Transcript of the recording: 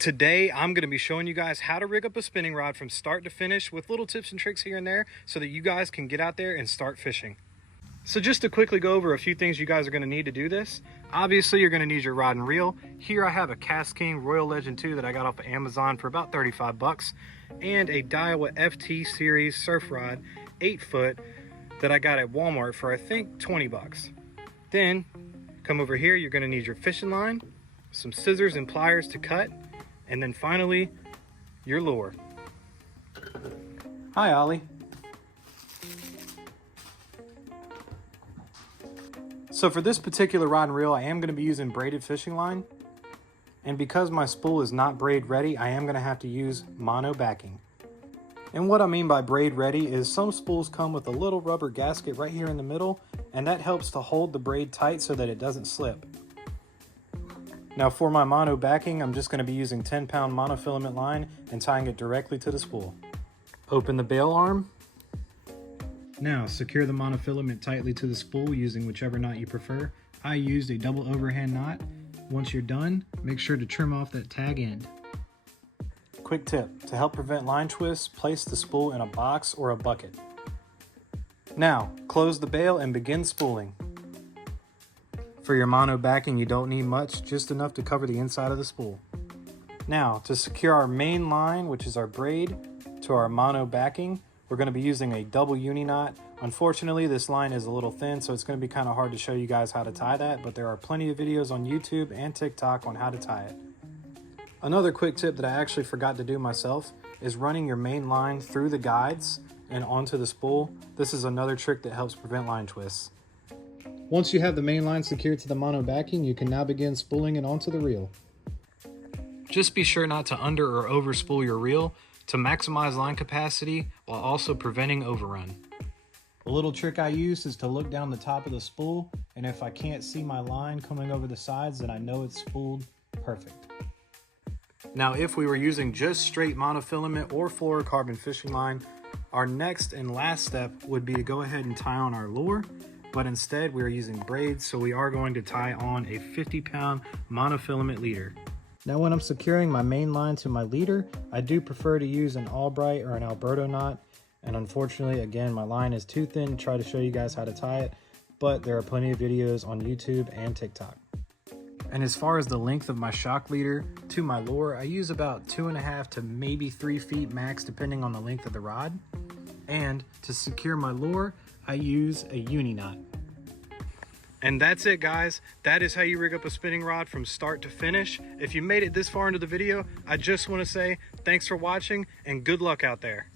Today, I'm going to be showing you guys how to rig up a spinning rod from start to finish with little tips and tricks here and there so that you guys can get out there and start fishing. So just to quickly go over a few things you guys are going to need to do this. Obviously, you're going to need your rod and reel. Here I have a Cast King Royal Legend 2 that I got off of Amazon for about 35 bucks and a Daiwa FT Series surf rod, 8 foot, that I got at Walmart for I think 20 bucks. Then come over here, you're going to need your fishing line, some scissors and pliers to cut, and then finally, your lure. Hi, Ollie. So for this particular rod and reel, I am going to be using braided fishing line. And because my spool is not braid ready, I am going to have to use mono backing. And what I mean by braid ready is some spools come with a little rubber gasket right here in the middle, and that helps to hold the braid tight so that it doesn't slip. Now for my mono backing, I'm just going to be using 10-pound monofilament line and tying it directly to the spool. Open the bail arm. Now secure the monofilament tightly to the spool using whichever knot you prefer. I used a double overhand knot. Once you're done, make sure to trim off that tag end. Quick tip, to help prevent line twists, place the spool in a box or a bucket. Now, close the bail and begin spooling. For your mono backing, you don't need much, just enough to cover the inside of the spool. Now, to secure our main line, which is our braid, to our mono backing, we're going to be using a double uni knot. Unfortunately, this line is a little thin, so it's going to be kind of hard to show you guys how to tie that, but there are plenty of videos on YouTube and TikTok on how to tie it. Another quick tip that I actually forgot to do myself is running your main line through the guides and onto the spool. This is another trick that helps prevent line twists. Once you have the main line secured to the mono backing, you can now begin spooling it onto the reel. Just be sure not to under or over spool your reel to maximize line capacity while also preventing overrun. A little trick I use is to look down the top of the spool, and if I can't see my line coming over the sides, then I know it's spooled perfect. Now, if we were using just straight monofilament or fluorocarbon fishing line, our next and last step would be to go ahead and tie on our lure, but instead we are using braids, so we are going to tie on a 50-pound monofilament leader. Now when I'm securing my main line to my leader, I do prefer to use an Albright or an Alberto knot, and unfortunately, again, my line is too thin to try to show you guys how to tie it, but there are plenty of videos on YouTube and TikTok. And as far as the length of my shock leader to my lure, I use about 2.5 to maybe 3 feet max, depending on the length of the rod. And to secure my lure, I use a uni knot. And that's it, guys. That is how you rig up a spinning rod from start to finish. If you made it this far into the video, I just want to say thanks for watching and good luck out there.